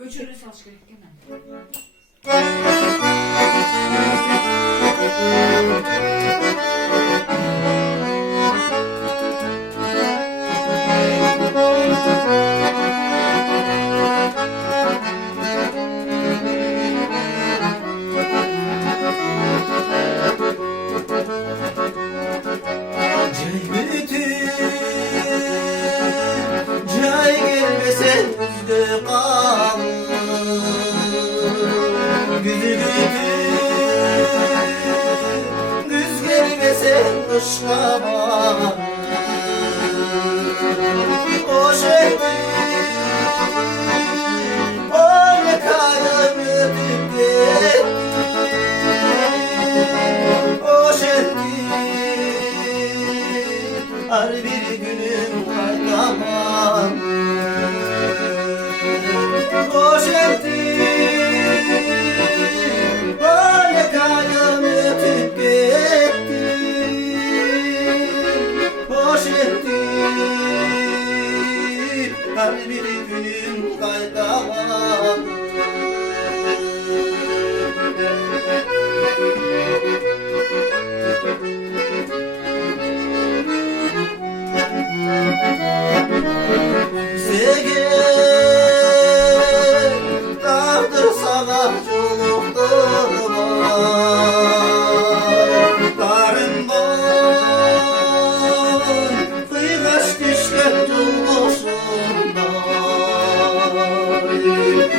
Öçürü salış gerek gene. Kışla bak o şehri o ne kadar ötüp o şehri her bir günüm kaytamam o şehri o ne kadar ötüp her bir günüm kaydaman Sevgi dağdır sana çoluktur Darın bon kıygaç düşken tulgusunda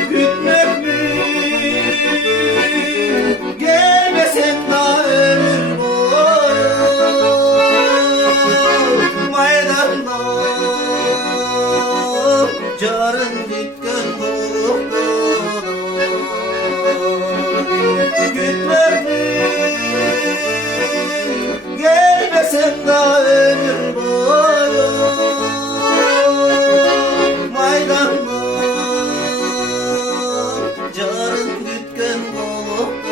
Gütmek mi gelmesen da ömür boyu Maydanda carın gitken buluktur Gütmek mi gelmesen da ömür boyu Maydanda carın gitken buluktur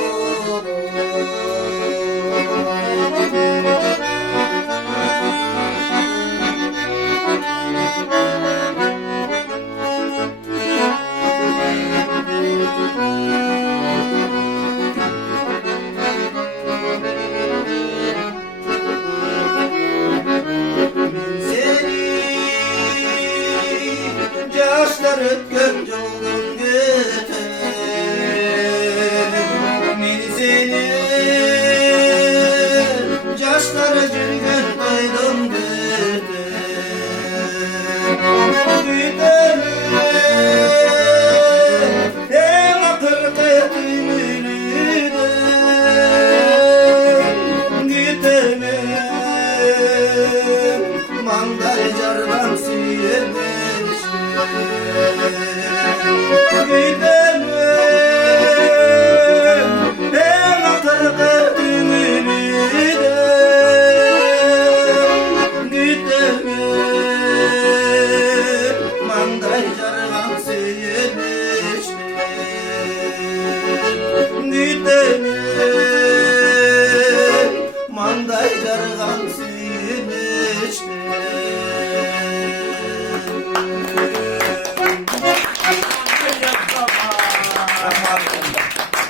Yaşlar ötken yolun götür Men seni yaşları жүрген qaydan götür Güteme en akırkı tünülüden Güteme mangay jardan suyermiş